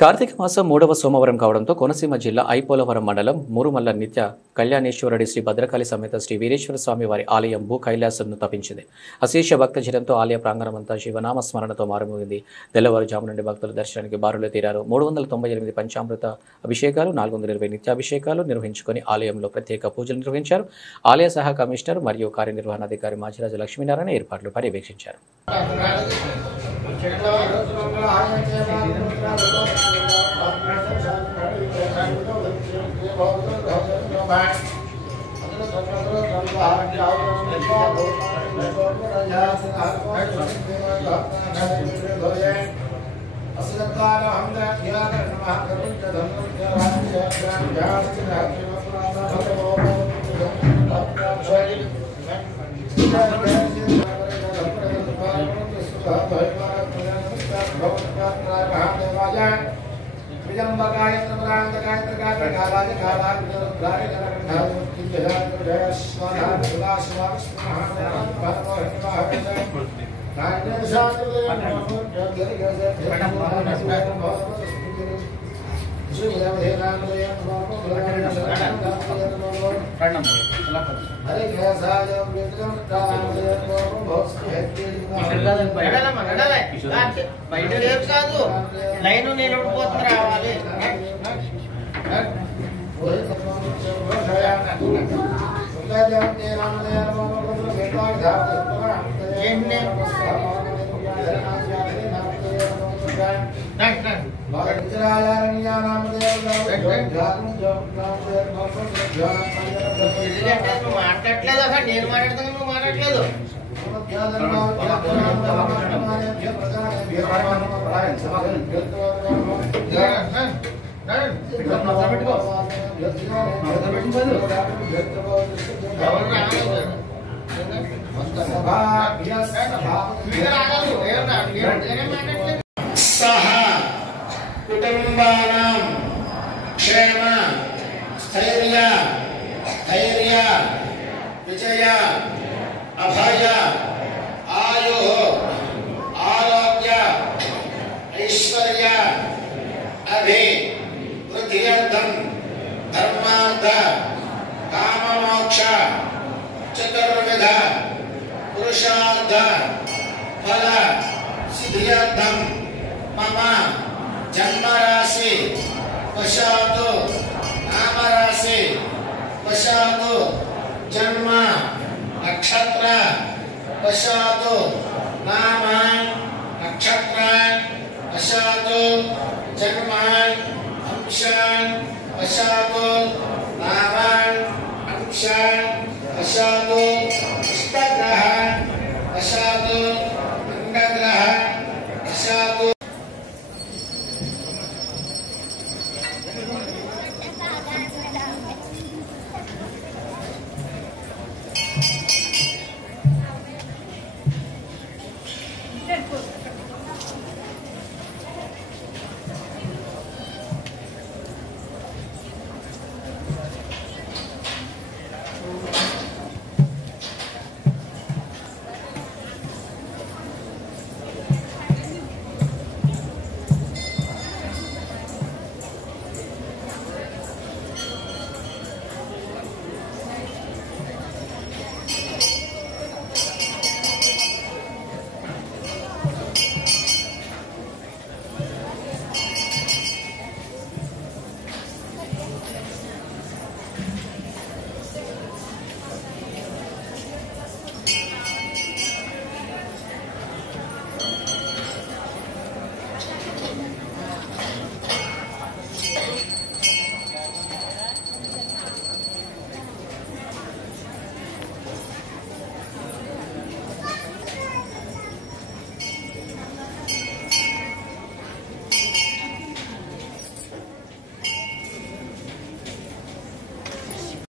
కార్తీక మాసం 3వ సోమవారం కావడంతో కోనసీమ జిల్లా ఐపోలవరం మండలం మురుమల్ల నిత్య కళ్యాణేశ్వరుడి శ్రీ భద్రకాళి సమేత శ్రీ వీరేశ్వర స్వామి వారి ఆలయం భూ కైలాసంను తప్పించింది. అశేష భక్తజనంతో ఆలయ ప్రాంగణమంతా శివనామ స్మరణతో మారుమోగింది. తెల్లవారుజాము నుండి భక్తుల దర్శనానికి బారులు తీరారు. 398 పంచామృత అభిషేకాలు, 420 నిత్యాభిషేకాలు నిర్వహించుకొని ఆలయంలో ప్రత్యేక పూజలు నిర్వహించారు. ఆలయ సహా కమిషనర్ మరియు కార్యనిర్వహణాధికారి మాచిరాజు లక్ష్మీనారాయణ ఏర్పాట్లు పర్యవేక్షించారు. లైన్ నిలబడిపోతుంది రావాలి. మాట్లాడలేదు అసలు నేను మాట్లాడతాను, నువ్వు మాట్లాడలేదు. కుటుంబానాం క్షేమ స్థైర్య ధైర్య విజయ అభయ ఆయు ఆరోగ్య ఐశ్వర్య అభివృద్ధ్యర్థం ధర్మార్థ కామమోక్ష చతుర్విధ పురుషార్థ ఫల సిద్ధ్యర్థం మమ జన్మరాశి వశాతు నామరాశి వశాతు జన్మ నక్షత్ర వశాతు నామ నక్షత్ర వశాతు జన్మ అంశ వశాతు నామ అంశ వశాతు